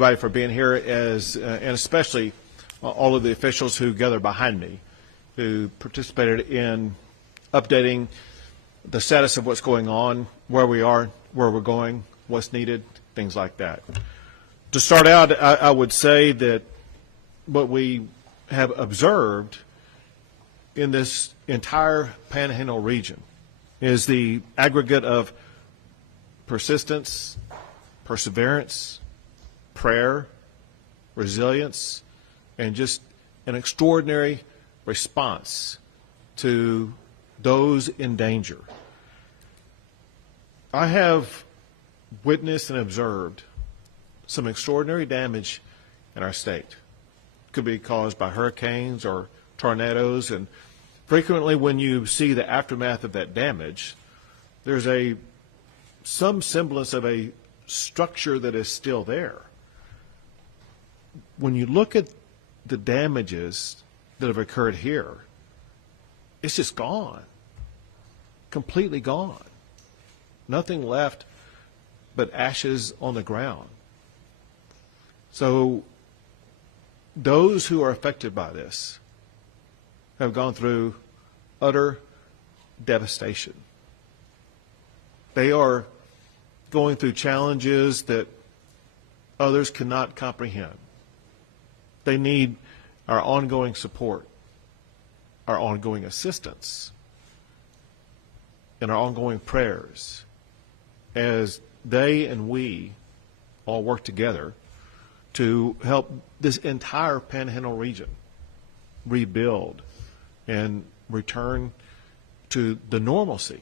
everybody for being here, and especially all of the officials who gathered behind me, who participated in updating the status of what's going on, where we are, where we're going, what's needed, things like that. To start out, I would say that what we have observed in this entire Panhandle region is the aggregate of persistence, perseverance, prayer, resilience, and just an extraordinary response to those in danger. I have witnessed and observed some extraordinary damage in our state. It could be caused by hurricanes or tornadoes, and frequently when you see the aftermath of that damage, there's some semblance of a structure that is still there. When you look at the damages that have occurred here, it's just gone, completely gone. Nothing left but ashes on the ground. So those who are affected by this have gone through utter devastation. They are going through challenges that others cannot comprehend. They need our ongoing support, our ongoing assistance, and our ongoing prayers as they and we all work together to help this entire Panhandle region rebuild and return to the normalcy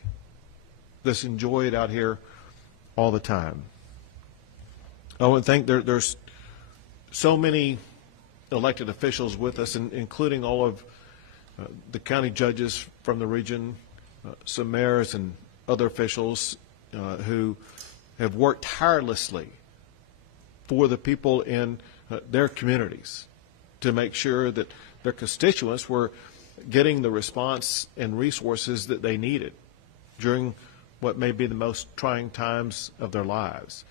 that's enjoyed out here all the time. I would think there's so many elected officials with us, including all of the county judges from the region, some mayors and other officials who have worked tirelessly for the people in their communities to make sure that their constituents were getting the response and resources that they needed during what may be the most trying times of their lives.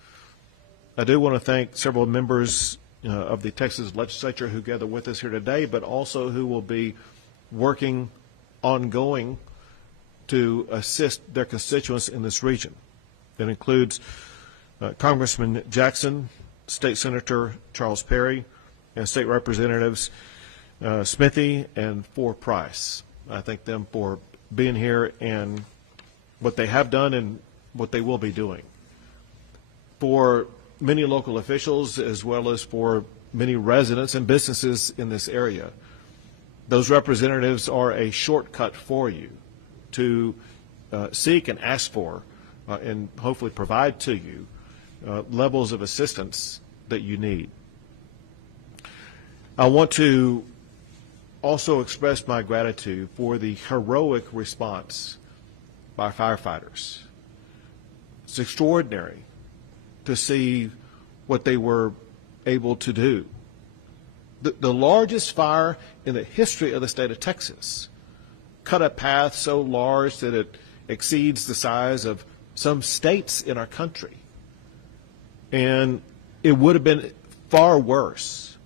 I do want to thank several members of the Texas legislature who gather with us here today, but also who will be working ongoing to assist their constituents in this region. That includes Congressman Jackson, State Senator Charles Perry, and State Representatives Smithy and Ford Price. I thank them for being here and what they have done and what they will be doing. For many local officials, as well as for many residents and businesses in this area, those representatives are a shortcut for you to seek and ask for and hopefully provide to you levels of assistance that you need. I want to also express my gratitude for the heroic response by firefighters. It's extraordinary to see what they were able to do. The largest fire in the history of the state of Texas cut a path so large that it exceeds the size of some states in our country. And it would have been far worse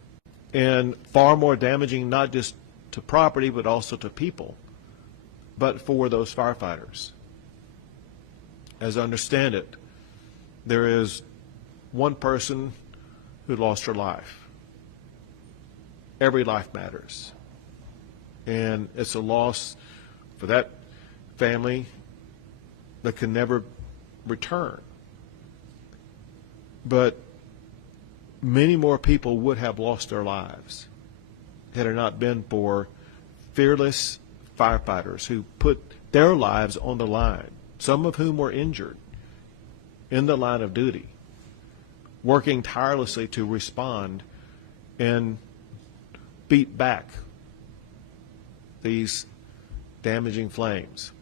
and far more damaging, not just to property, but also to people, but for those firefighters. As I understand it, there is one person who lost her life. Every life matters. And it's a loss for that family that can never return. But many more people would have lost their lives had it not been for fearless firefighters who put their lives on the line, some of whom were injured in the line of duty, working tirelessly to respond and beat back these damaging flames.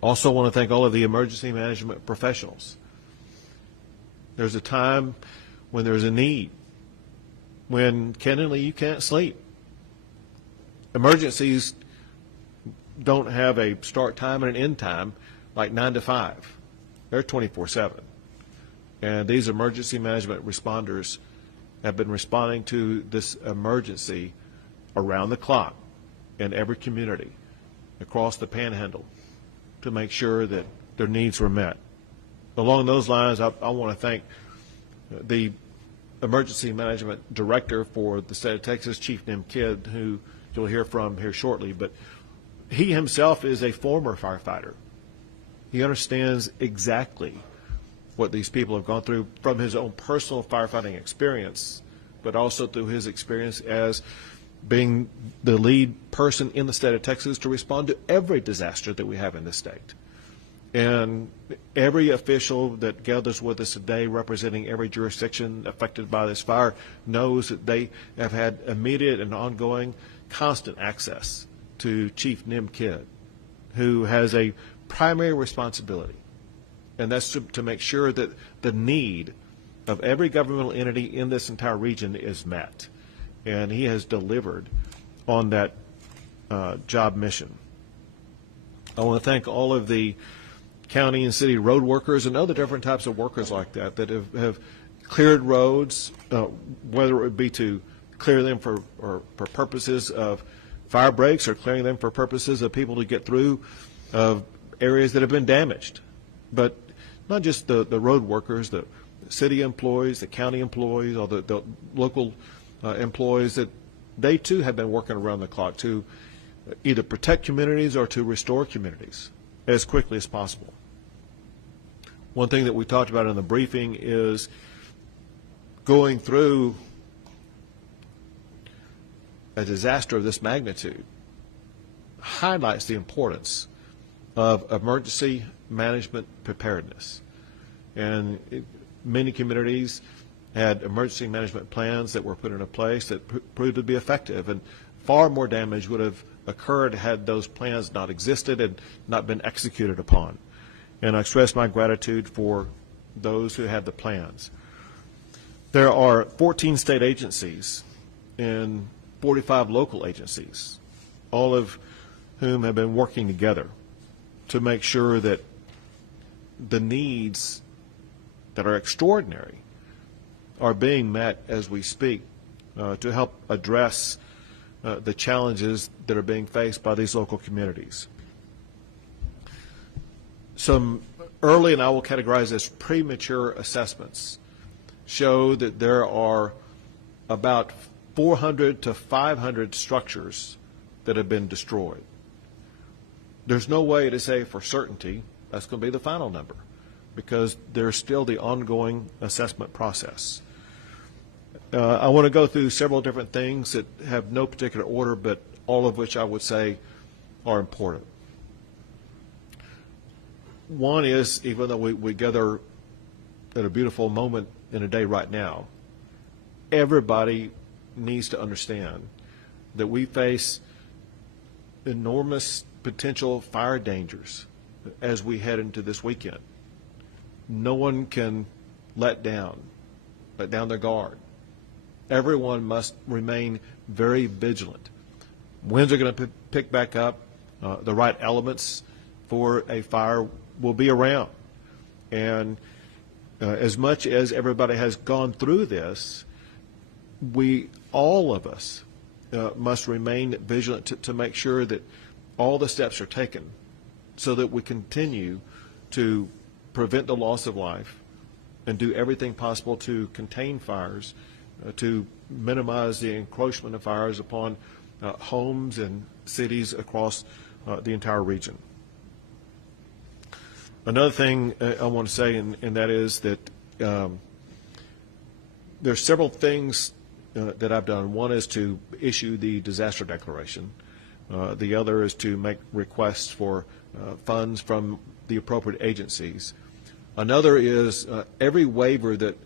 Also want to thank all of the emergency management professionals. There's a time when there's a need, when candidly you can't sleep. Emergencies don't have a start time and an end time like 9 to 5. They're 24/7. And these emergency management responders have been responding to this emergency around the clock in every community across the Panhandle to make sure that their needs were met. Along those lines, I want to thank the Emergency Management Director for the state of Texas, Chief Nim Kidd, who you'll hear from here shortly. But he himself is a former firefighter. He understands exactly what these people have gone through from his own personal firefighting experience, but also through his experience as being the lead person in the state of Texas to respond to every disaster that we have in this state. And every official that gathers with us today representing every jurisdiction affected by this fire knows that they have had immediate and ongoing constant access to Chief Nim Kidd, who has a primary responsibility, and that's to make sure that the need of every governmental entity in this entire region is met. And he has delivered on that job mission. I want to thank all of the county and city road workers and other different types of workers like that that have cleared roads, whether it would be to clear them for purposes of fire breaks or clearing them for purposes of people to get through areas that have been damaged. But not just the road workers, the city employees, the county employees, or the local employees, that they too have been working around the clock to either protect communities or to restore communities as quickly as possible. One thing that we talked about in the briefing is going through a disaster of this magnitude highlights the importance of emergency management preparedness. And many communities had emergency management plans that were put into place that proved to be effective, and far more damage would have occurred had those plans not existed and not been executed upon. And I express my gratitude for those who had the plans. There are 14 state agencies and 45 local agencies, all of whom have been working together to make sure that the needs that are extraordinary are being met as we speak to help address the challenges that are being faced by these local communities. Some early, and I will categorize as premature assessments, show that there are about 400 to 500 structures that have been destroyed. There's no way to say for certainty that's going to be the final number, because there's still the ongoing assessment process. I want to go through several different things that have no particular order, but all of which I would say are important. One is, even though we gather at a beautiful moment in a day right now, everybody needs to understand that we face enormous potential fire dangers as we head into this weekend. No one can let down their guard. Everyone must remain very vigilant. Winds are going to pick back up. The right elements for a fire will be around. And as much as everybody has gone through this, all of us must remain vigilant to make sure that all the steps are taken so that we continue to prevent the loss of life and do everything possible to contain fires, to minimize the encroachment of fires upon homes and cities across the entire region. Another thing I want to say, and that is that there's several things that I've done. One is to issue the disaster declaration. The other is to make requests for funds from the appropriate agencies. Another is every waiver that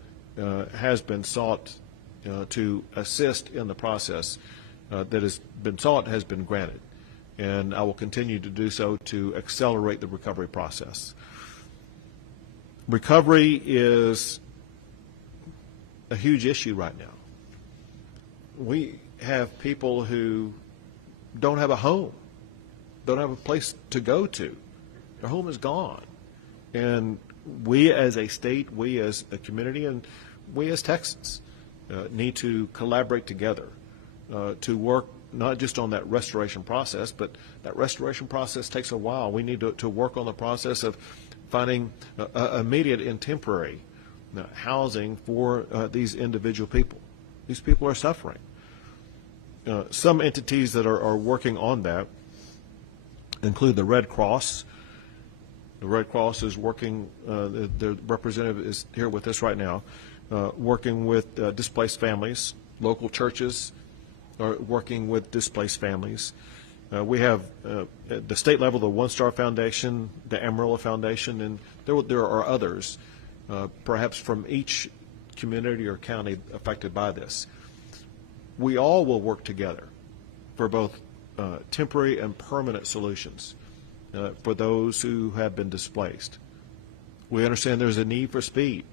has been sought to assist in the process that has been sought has been granted. And I will continue to do so to accelerate the recovery process. Recovery is a huge issue right now. We have people who don't have a home, don't have a place to go to. Their home is gone. And we as a state, we as a community, and we as Texans need to collaborate together to work not just on that restoration process, but that restoration process takes a while. We need to work on the process of finding immediate and temporary housing for these individual people. These people are suffering. Some entities that are working on that include the Red Cross. The Red Cross is working, the representative is here with us right now, working with displaced families. Local churches are working with displaced families. We have, at the state level, the One Star Foundation, the Amarillo Foundation, and there are others, perhaps from each community or county affected by this. We all will work together for both temporary and permanent solutions for those who have been displaced. We understand there's a need for speed.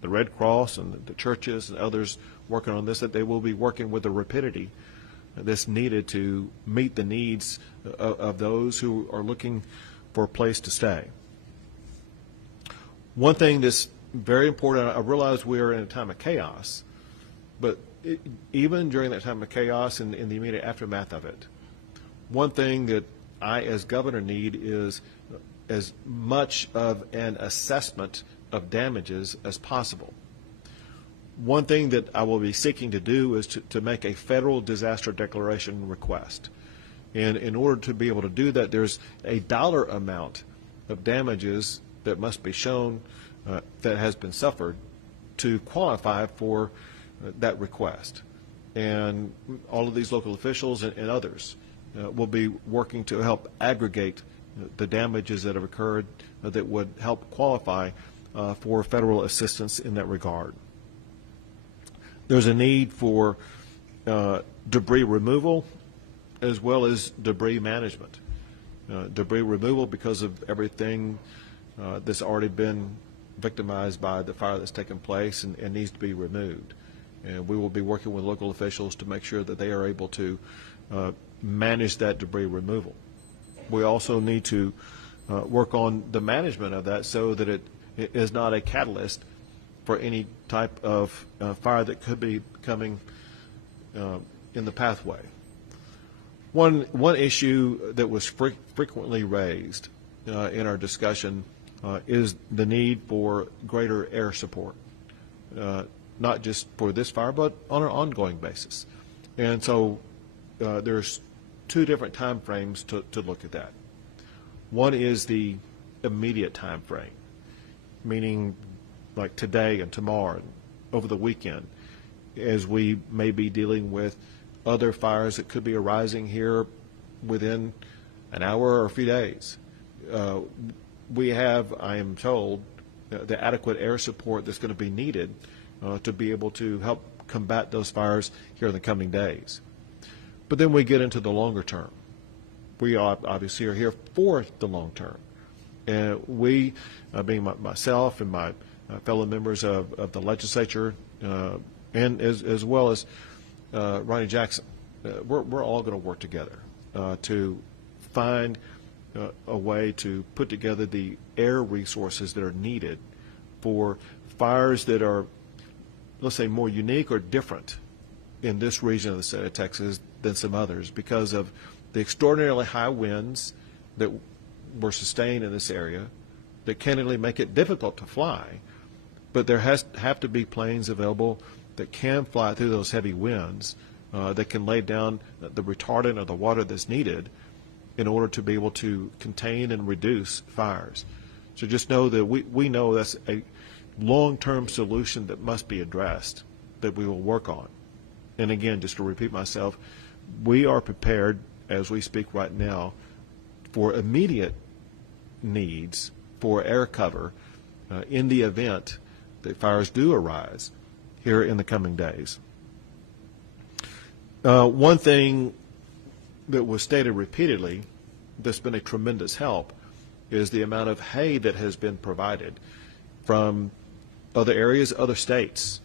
The Red Cross and the churches and others working on this, that they will be working with the rapidity that's needed to meet the needs of those who are looking for a place to stay. One thing that's very important, I realize we're in a time of chaos, but even during that time of chaos and in the immediate aftermath of it, one thing that I as governor need is as much of an assessment of damages as possible. One thing that I will be seeking to do is to make a federal disaster declaration request. And in order to be able to do that, there's a dollar amount of damages that must be shown that has been suffered to qualify for that request. And all of these local officials and others will be working to help aggregate the damages that have occurred that would help qualify for federal assistance in that regard. There's a need for debris removal as well as debris management. Debris removal because of everything that's already been victimized by the fire that's taken place and needs to be removed. And we will be working with local officials to make sure that they are able to manage that debris removal. We also need to work on the management of that so that it is not a catalyst for any type of fire that could be coming in the pathway. One issue that was frequently raised in our discussion is the need for greater air support, not just for this fire, but on an ongoing basis. And so there's two different time frames to look at that. One is the immediate time frame, meaning like today and tomorrow and over the weekend, as we may be dealing with other fires that could be arising here within an hour or a few days. We have, I am told, the adequate air support that's going to be needed to be able to help combat those fires here in the coming days. But then we get into the longer term. We obviously are here for the long term. And we, being myself and my fellow members of the legislature, and as well as Ronnie Jackson, we're all going to work together to find a way to put together the air resources that are needed for fires that are, let's say, more unique or different in this region of the state of Texas than some others because of the extraordinarily high winds that were sustained in this area that candidly make it difficult to fly. But there have to be planes available that can fly through those heavy winds, that can lay down the retardant or the water that's needed in order to be able to contain and reduce fires. So just know that we know that's a long-term solution that must be addressed, that we will work on. And again, just to repeat myself, we are prepared as we speak right now for immediate needs for air cover in the event that fires do arise here in the coming days. One thing that was stated repeatedly that's been a tremendous help is the amount of hay that has been provided from other areas, other states.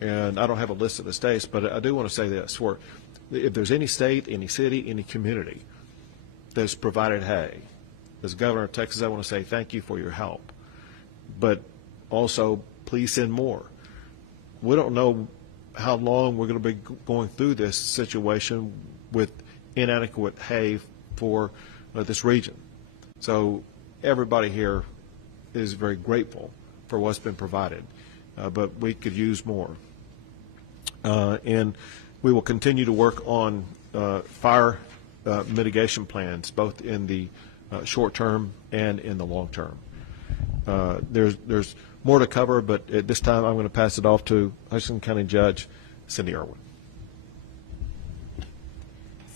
And I don't have a list of the states, but I do want to say this. If there's any state, any city, any community that's provided hay, as governor of Texas, I want to say thank you for your help. but also please send more. We don't know how long we're going to be going through this situation with inadequate hay for this region. So everybody here is very grateful for what's been provided, but we could use more. And we will continue to work on fire mitigation plans, both in the short term and in the long term. There's more to cover, but at this time I'm going to pass it off to Hutchinson County Judge Cindy Irwin.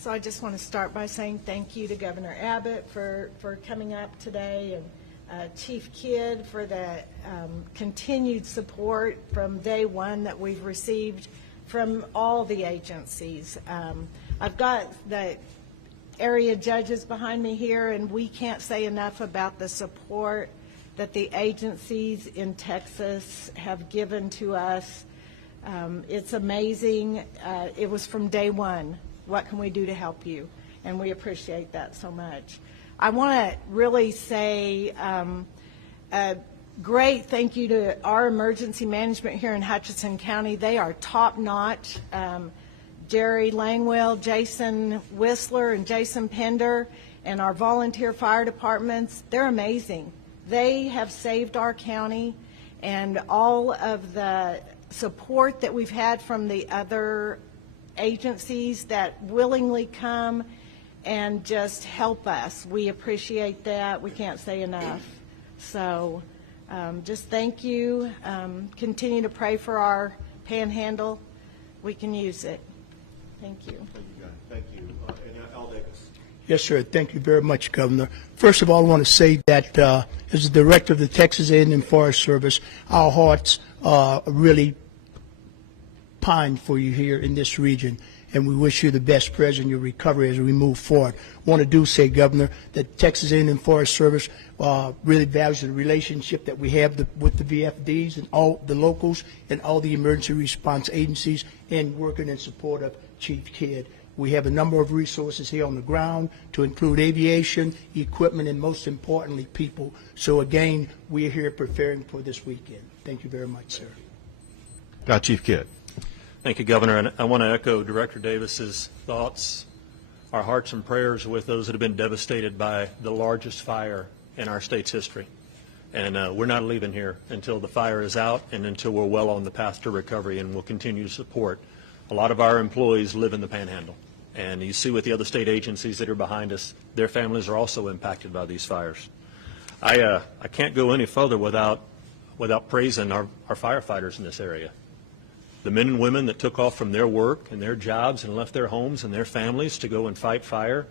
So I just want to start by saying thank you to Governor Abbott for coming up today, and Chief Kidd for the continued support from day one that we've received from all the agencies. I've got the area judges behind me here, and we can't say enough about the support that the agencies in Texas have given to us. It's amazing. It was from day one. What can we do to help you? And we appreciate that so much. I want to really say a great thank you to our emergency management here in Hutchinson County. They are top-notch. Jerry Langwell, Jason Whistler, and Jason Pender, and our volunteer fire departments, they're amazing. They have saved our county, and all of the support that we've had from the other agencies that willingly come and just help us. We appreciate that. We can't say enough. So just thank you. Continue to pray for our Panhandle. We can use it. Thank you. Thank you. And Al Davis. Yes, sir. Thank you very much, Governor. First of all, I want to say that as the director of the Texas A&M Forest Service, our hearts really pine for you here in this region, and we wish you the best prayers in your recovery as we move forward. I want to say, Governor, that Texas A&M Forest Service really values the relationship that we have with the VFDs and all the locals and all the emergency response agencies, and working in support of Chief Kidd. We have a number of resources here on the ground to include aviation, equipment, and most importantly, people. So again, we're here preparing for this weekend. Thank you very much, sir. Chief Kidd. Thank you, Governor. And I want to echo Director Davis's thoughts. Our hearts and prayers with those that have been devastated by the largest fire in our state's history. And we're not leaving here until the fire is out and until we're well on the path to recovery, and we'll continue to support. A lot of our employees live in the Panhandle. And you see with the other state agencies that are behind us, their families are also impacted by these fires. I can't go any further without praising our firefighters in this area. The men and women that took off from their work and their jobs and left their homes and their families to go and fight fire,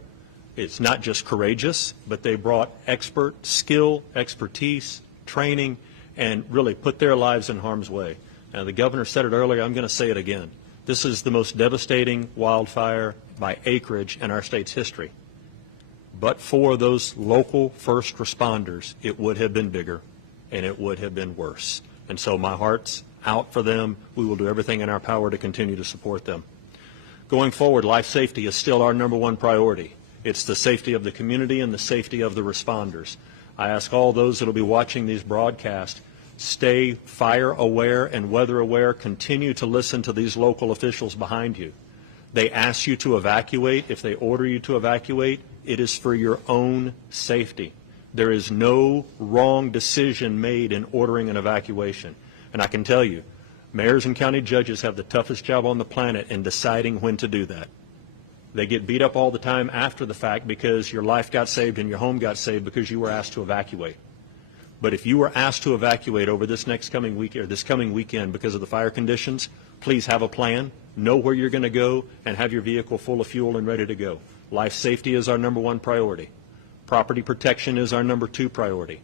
it's not just courageous, but they brought expert skill, expertise, training, and really put their lives in harm's way. Now, the governor said it earlier, I'm going to say it again. This is the most devastating wildfire by acreage in our state's history. But for those local first responders, it would have been bigger and it would have been worse. And so my heart's out for them. We will do everything in our power to continue to support them. Going forward, life safety is still our #1 priority. It's the safety of the community and the safety of the responders. I ask all those that will be watching these broadcasts, stay fire aware and weather aware. Continue to listen to these local officials behind you. They ask you to evacuate. If they order you to evacuate, it is for your own safety. There is no wrong decision made in ordering an evacuation. And I can tell you, mayors and county judges have the toughest job on the planet in deciding when to do that. They get beat up all the time after the fact because your life got saved and your home got saved because you were asked to evacuate. But if you were asked to evacuate over this coming weekend because of the fire conditions, please have a plan, know where you're going to go, and have your vehicle full of fuel and ready to go. Life safety is our #1 priority. Property protection is our #2 priority.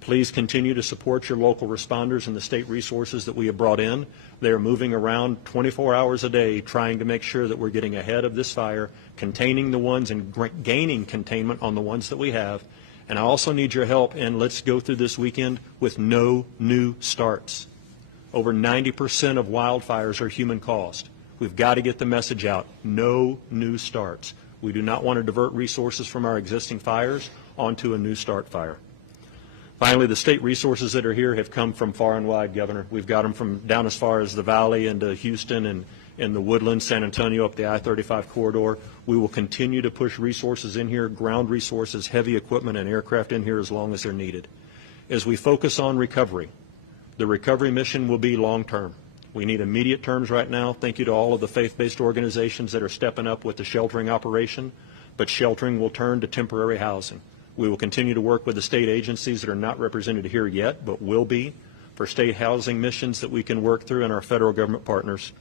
Please continue to support your local responders and the state resources that we have brought in. They are moving around 24 hours a day trying to make sure that we're getting ahead of this fire, containing the ones and gaining containment on the ones that we have. And I also need your help, and let's go through this weekend with no new starts. Over 90% of wildfires are human caused. We've got to get the message out. No new starts. We do not want to divert resources from our existing fires onto a new start fire. Finally, the state resources that are here have come from far and wide, Governor. We've got them from down as far as the Valley into Houston and in the Woodlands, San Antonio, up the I-35 corridor. We will continue to push resources in here, ground resources, heavy equipment, and aircraft in here as long as they're needed. As we focus on recovery, the recovery mission will be long-term. We need immediate terms right now. Thank you to all of the faith-based organizations that are stepping up with the sheltering operation, but sheltering will turn to temporary housing. We will continue to work with the state agencies that are not represented here yet, but will be, for state housing missions that we can work through, and our federal government partners.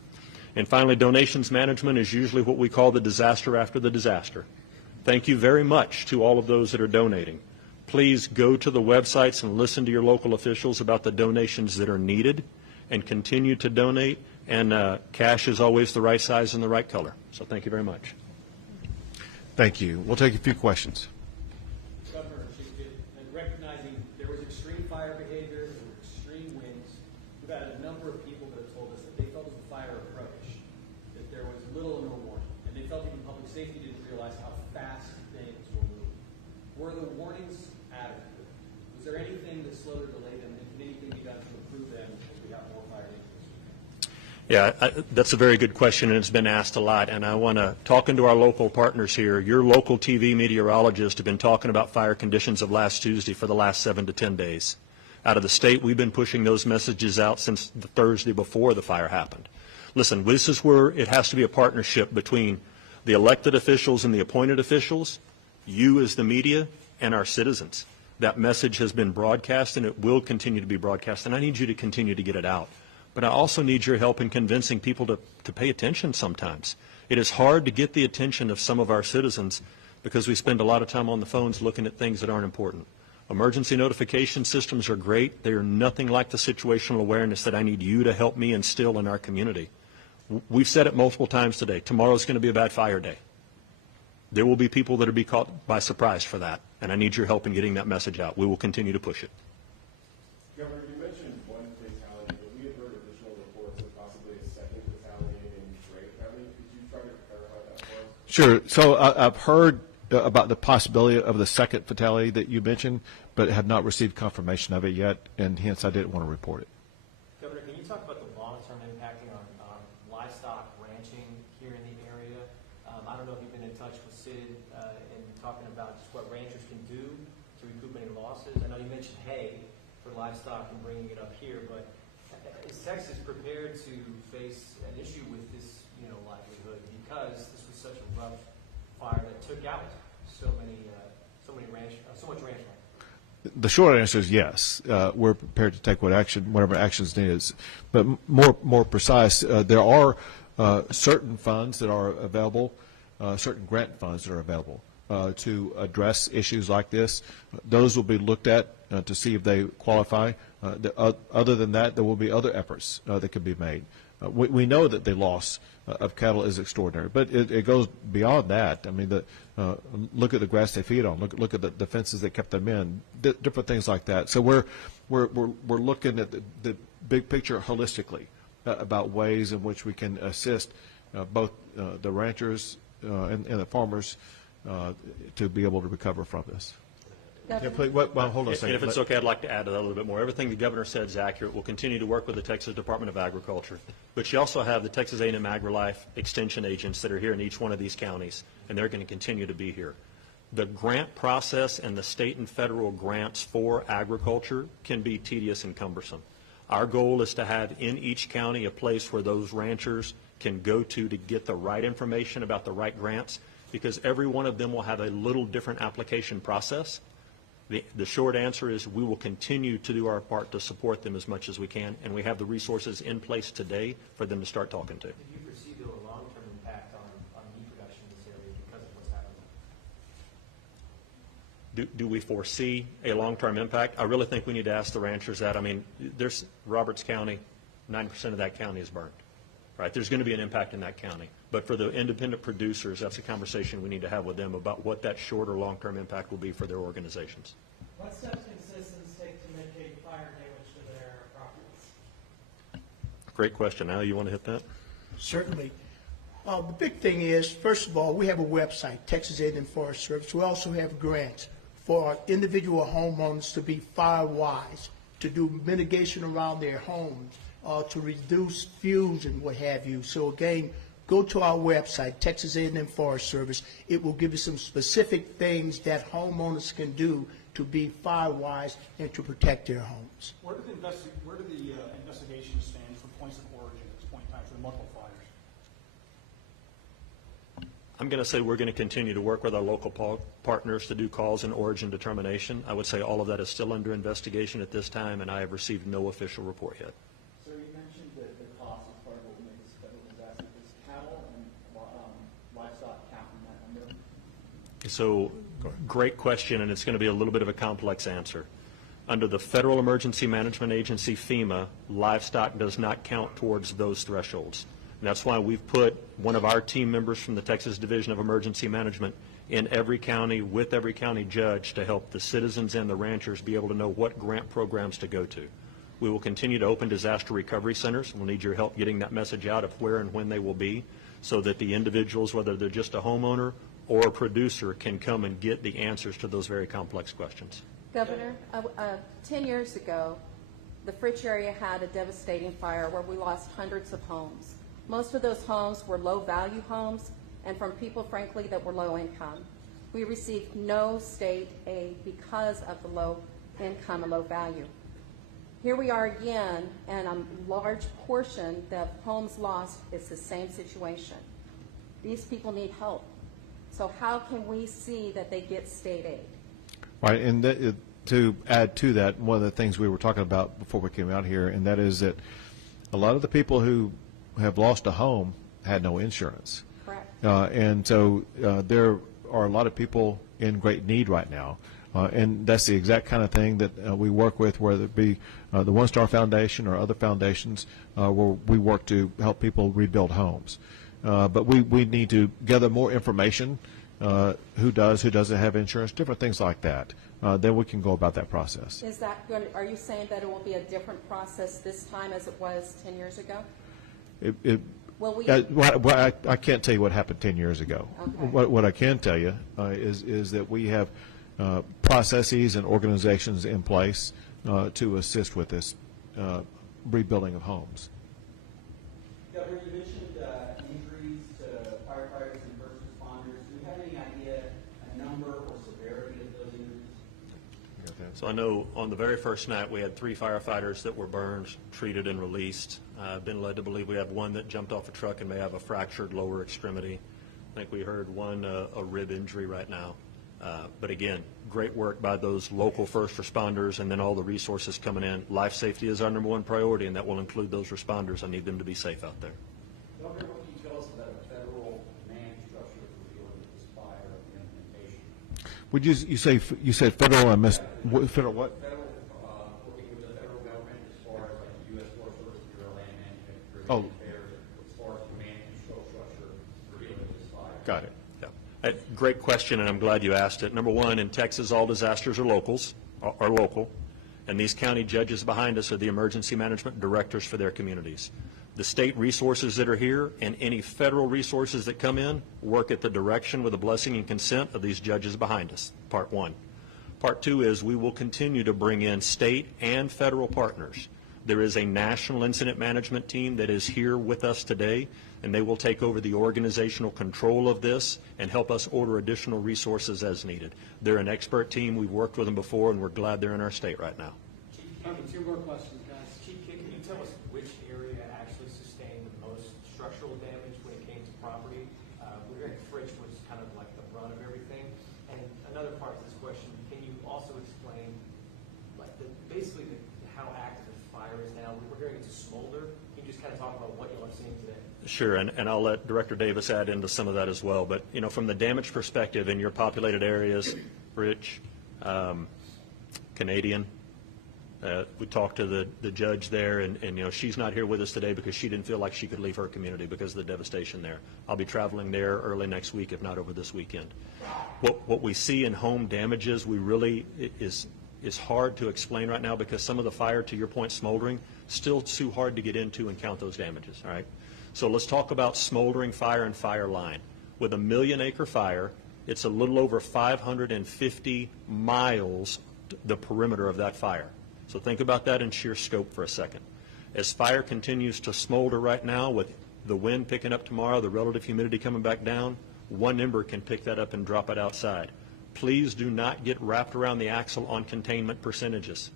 And finally, donations management is usually what we call the disaster after the disaster. Thank you very much to all of those that are donating. Please go to the websites and listen to your local officials about the donations that are needed, and continue to donate. And cash is always the right size and the right color. So thank you very much. Thank you. We'll take a few questions. Governor, recognizing there was extreme fire behavior, there were extreme winds, we've had a number of people that have told us that they felt as the fire approached, that there was little or no warning, and they felt even public safety didn't realize how fast things will move. Were the warnings adequate? Was there anything that slowed or delayed them, and can anything be done to improve them as we have more fire dangers? Yeah, that's a very good question, and it's been asked a lot. And I want to, talking to our local partners here, your local TV meteorologists have been talking about fire conditions of last Tuesday for the last 7 to 10 days. Out of the state, we've been pushing those messages out since the Thursday before the fire happened. Listen, this is where it has to be a partnership between the elected officials and the appointed officials, you as the media, and our citizens. That message has been broadcast, and it will continue to be broadcast, and I need you to continue to get it out. But I also need your help in convincing people to pay attention sometimes. It is hard to get the attention of some of our citizens because we spend a lot of time on the phones looking at things that aren't important. Emergency notification systems are great. They are nothing like the situational awareness that I need you to help me instill in our community. We've said it multiple times today. Tomorrow's going to be a bad fire day. There will be people that will be caught by surprise for that, and I need your help in getting that message out. We will continue to push it. Governor, you mentioned one fatality, but we have heard additional reports of possibly a second fatality in Gray County. Could you try to clarify that for us? Sure. So I've heard about the possibility of the second fatality that you mentioned, but have not received confirmation of it yet, and hence I didn't want to report it. Governor, can you talk about the long-term impacting on livestock ranching here in the area? I don't know if you've been in touch with Sid and talking about just what ranchers can do to recoup any losses. I know you mentioned hay for livestock and bringing it up here, but is Texas prepared to face an issue with this, livelihood, because this was such a rough fire that took out so much ranch land? The short answer is yes. We're prepared to take whatever actions needed. But more precise, there are certain funds that are available, certain grant funds that are available to address issues like this. Those will be looked at to see if they qualify. Other than that, there will be other efforts that can be made. We know that the loss of cattle is extraordinary, but it goes beyond that. I mean, look at the grass they feed on. Look at the fences that kept them in. Different things like that. So we're looking at the big picture holistically about ways in which we can assist both the ranchers and the farmers to be able to recover from this. Yeah, please, hold on a second. And if it's okay, I'd like to add to that a little bit more. Everything the governor said is accurate. We'll continue to work with the Texas Department of Agriculture. But you also have the Texas A&M AgriLife Extension agents that are here in each one of these counties, and they're going to continue to be here. The grant process and the state and federal grants for agriculture can be tedious and cumbersome. Our goal is to have in each county a place where those ranchers can go to get the right information about the right grants, because every one of them will have a little different application process. The short answer is we will continue to do our part to support them as much as we can, and we have the resources in place today for them to start talking to. Do you foresee a long-term impact on meat production in this area because of what's happening? Do we foresee a long-term impact? I really think we need to ask the ranchers that. I mean, there's Roberts County, 90% of that county is burned, right? There's going to be an impact in that county. But for the independent producers, that's a conversation we need to have with them about what that short or long-term impact will be for their organizations. What steps can citizens take to mitigate fire damage to their properties? Great question. Al, you want to hit that? Certainly. The big thing is, first of all, we have a website, Texas A&M Forest Service. We also have grants, for individual homeowners to be fire wise, to do mitigation around their homes, to reduce fuels and what have you. So again, go to our website, Texas A&M Forest Service. It will give you some specific things that homeowners can do to be fire wise and to protect their homes. Where do the investigations stand for points of origin at this point in time for the multiple fires? I'm going to say we're going to continue to work with our local partners to do cause and origin determination. I would say all of that is still under investigation at this time, and I have received no official report yet. So you mentioned that the cost is part of what will make this federal disaster. Does cattle and livestock count in that number? So, great question, and it's going to be a little bit of a complex answer. Under the Federal Emergency Management Agency, FEMA, livestock does not count towards those thresholds. And that's why we've put one of our team members from the Texas Division of Emergency Management in every county with every county judge to help the citizens and the ranchers be able to know what grant programs to go to. We will continue to open disaster recovery centers. We'll need your help getting that message out of where and when they will be so that the individuals, whether they're just a homeowner or a producer, can come and get the answers to those very complex questions. Governor, 10 years ago, the Fritch area had a devastating fire where we lost hundreds of homes. Most of those homes were low-value homes and from people, frankly, that were low income. We received no state aid because of the low income and low value. Here we are again, and a large portion of homes lost is the same situation. These people need help. So how can we see that they get state aid? Right, and to add to that, one of the things we were talking about before we came out here, and that is that a lot of the people who have lost a home had no insurance. Correct. And so there are a lot of people in great need right now. And that's the exact kind of thing that we work with, whether it be the One Star Foundation or other foundations, where we work to help people rebuild homes. But we need to gather more information, who does, who doesn't have insurance, different things like that. Then we can go about that process. Is that going to, are you saying that it will be a different process this time as it was 10 years ago? Well, I can't tell you what happened 10 years ago. Okay. What I can tell you is that we have processes and organizations in place to assist with this rebuilding of homes. Governor, you mentioned injuries to firefighters and first responders. Do you have any idea a number or severity of those injuries? So I know on the very first night we had 3 firefighters that were burned, treated, and released. I've been led to believe we have one that jumped off a truck and may have a fractured lower extremity. I think we heard one a rib injury right now. But again, great work by those local first responders and then all the resources coming in. Life safety is our #1 priority, and that will include those responders. I need them to be safe out there. Governor, what can you tell us about a federal command structure for dealing with this fire implementation? Would you said federal? I missed federal what? Federal, working with the federal government as far as like the U.S. Forest Service, Bureau of Land Management, Bureau of Affairs, as far as command and control structure for dealing with this fire. Got it. Great question, and I'm glad you asked it. #1, in Texas, all disasters are local, and these county judges behind us are the emergency management directors for their communities. The state resources that are here and any federal resources that come in work at the direction with the blessing and consent of these judges behind us, part 1. Part 2 is we will continue to bring in state and federal partners. There is a national incident management team that is here with us today, and they will take over the organizational control of this and help us order additional resources as needed. They're an expert team. We've worked with them before, and we're glad they're in our state right now. Chief, 2 more questions, guys. Chief, can you tell us which area actually sustained the most structural damage when it came to property? We're hearing Fritch was kind of like the brunt of everything. And another part of this question, can you also explain like basically how active the fire is now? We're hearing it's a smolder. Can you just kind of talk about what y'all are seeing today? Sure, and I'll let Director Davis add into some of that as well. But, you know, from the damage perspective in your populated areas, Rich, Canadian, we talked to the judge there, and, you know, she's not here with us today because she didn't feel like she could leave her community because of the devastation there. I'll be traveling there early next week, if not over this weekend. What we see in home damages, we really is hard to explain right now because some of the fire, to your point, smoldering, still too hard to get into and count those damages, all right? So let's talk about smoldering fire and fire line. With a 1 million acre fire, It's a little over 550 miles, the perimeter of that fire. So think about that in sheer scope for a second. As fire continues to smolder right now, with the wind picking up tomorrow, the relative humidity coming back down, one ember can pick that up and drop it outside. Please do not get wrapped around the axle on containment percentages.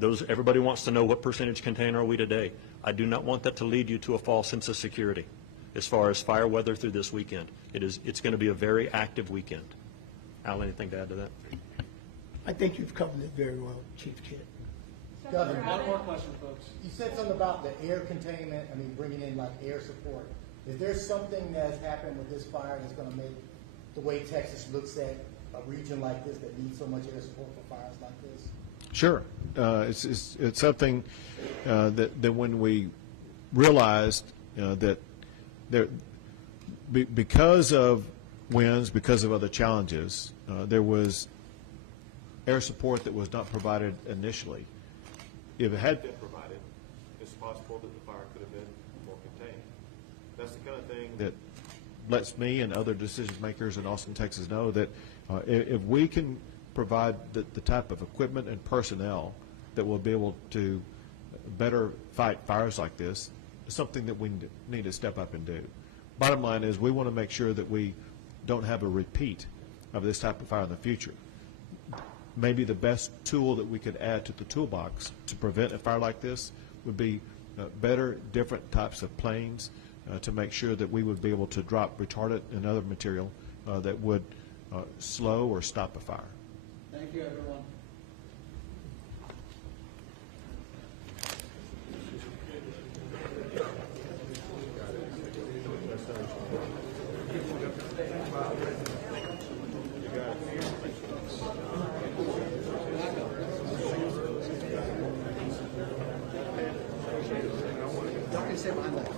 Everybody wants to know what percentage contained are we today. I do not want that to lead you to a false sense of security as far as fire weather through this weekend. It's going to be a very active weekend. Al, anything to add to that? I think you've covered it very well, Chief Kidd. Governor, one more question, folks. You said something about the air containment, bringing in like air support. Is there something that's happened with this fire that's going to make the way Texas looks at a region like this that needs so much air support for fires like this? Sure. It's something that when we realized that because of winds, because of other challenges, there was air support that was not provided initially. If it had been provided, it's possible that the fire could have been more contained. That's the kind of thing that lets me and other decision makers in Austin, Texas know that if we can provide the type of equipment and personnel that will be able to better fight fires like this, it's something that we need to step up and do. Bottom line is we want to make sure that we don't have a repeat of this type of fire in the future. Maybe the best tool that we could add to the toolbox to prevent a fire like this would be better, different types of planes to make sure that we would be able to drop retardant and other material that would slow or stop a fire. Thank you, everyone. Don't say behind that.